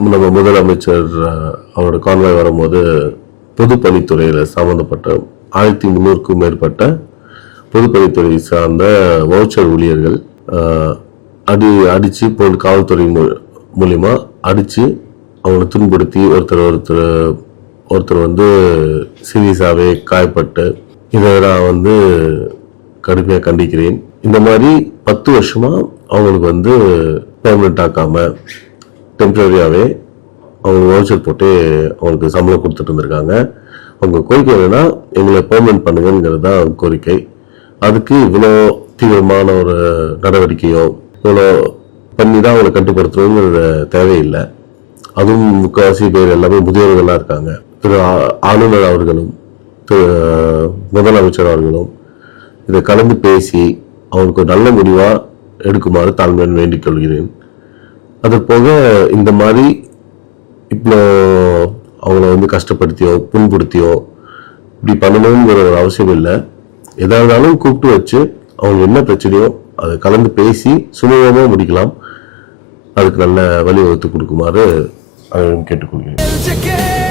நம்ம முதலமைச்சர் அவரோட கான்வாய் வரும்போது பொதுப்பணித்துறையில் சம்மந்தப்பட்ட 1300க்கும் மேற்பட்ட பொதுப்பணித்துறை சார்ந்த வவுச்சர் ஊழியர்கள் அடித்து காவல்துறை மூலிமா அடித்து அவங்களை துன்புறுத்தி ஒருத்தர் வந்து சீரியஸாகவே காயப்பட்டு இதை நான் கடுமையாக கண்டிக்கிறேன். இந்த மாதிரி 10 வருஷமாக அவங்களுக்கு பெர்மனெண்ட் ஆக்காமல் டெம்பரரியாகவே அவங்க வவுச்சர் போட்டு அவங்களுக்கு சம்பளம் கொடுத்துட்டு இருந்திருக்காங்க. அவங்க கோரிக்கை என்னன்னா எங்களை பெர்மனெண்ட் பண்ணுங்கிறது தான் கோரிக்கை. அதுக்கு இவ்வளோ தீவிரமான ஒரு நடவடிக்கையோ இவ்வளோ பண்ணி தான் அவங்களை கட்டுப்படுத்தணுங்கிறது தேவையில்லை. அதுவும் முக்கால்வாசி பேர் எல்லாமே முதியோர்களாக இருக்காங்க. திரு ஆளுநர் அவர்களும் திரு முதலமைச்சர் அவர்களும் இதை கலந்து பேசி அவங்களுக்கு ஒரு நல்ல முடிவாக எடுக்குமாறு தாழ்மையுடன் வேண்டிக் கொள்கிறேன். அது போக இந்த மாதிரி இப்போ அவங்கள கஷ்டப்படுத்தியோ புண்படுத்தியோ இப்படி பண்ணணுங்கிற ஒரு அவசியம் இல்லை. எதா இருந்தாலும் கூப்பிட்டு வச்சு அவங்க என்ன பிரச்சனையோ அதை கலந்து பேசி சுமூகமாக முடிக்கலாம். அதுக்கு நல்ல வழிவகுத்து கொடுக்குமாறு கேட்டுக்கொள்கிறேன்.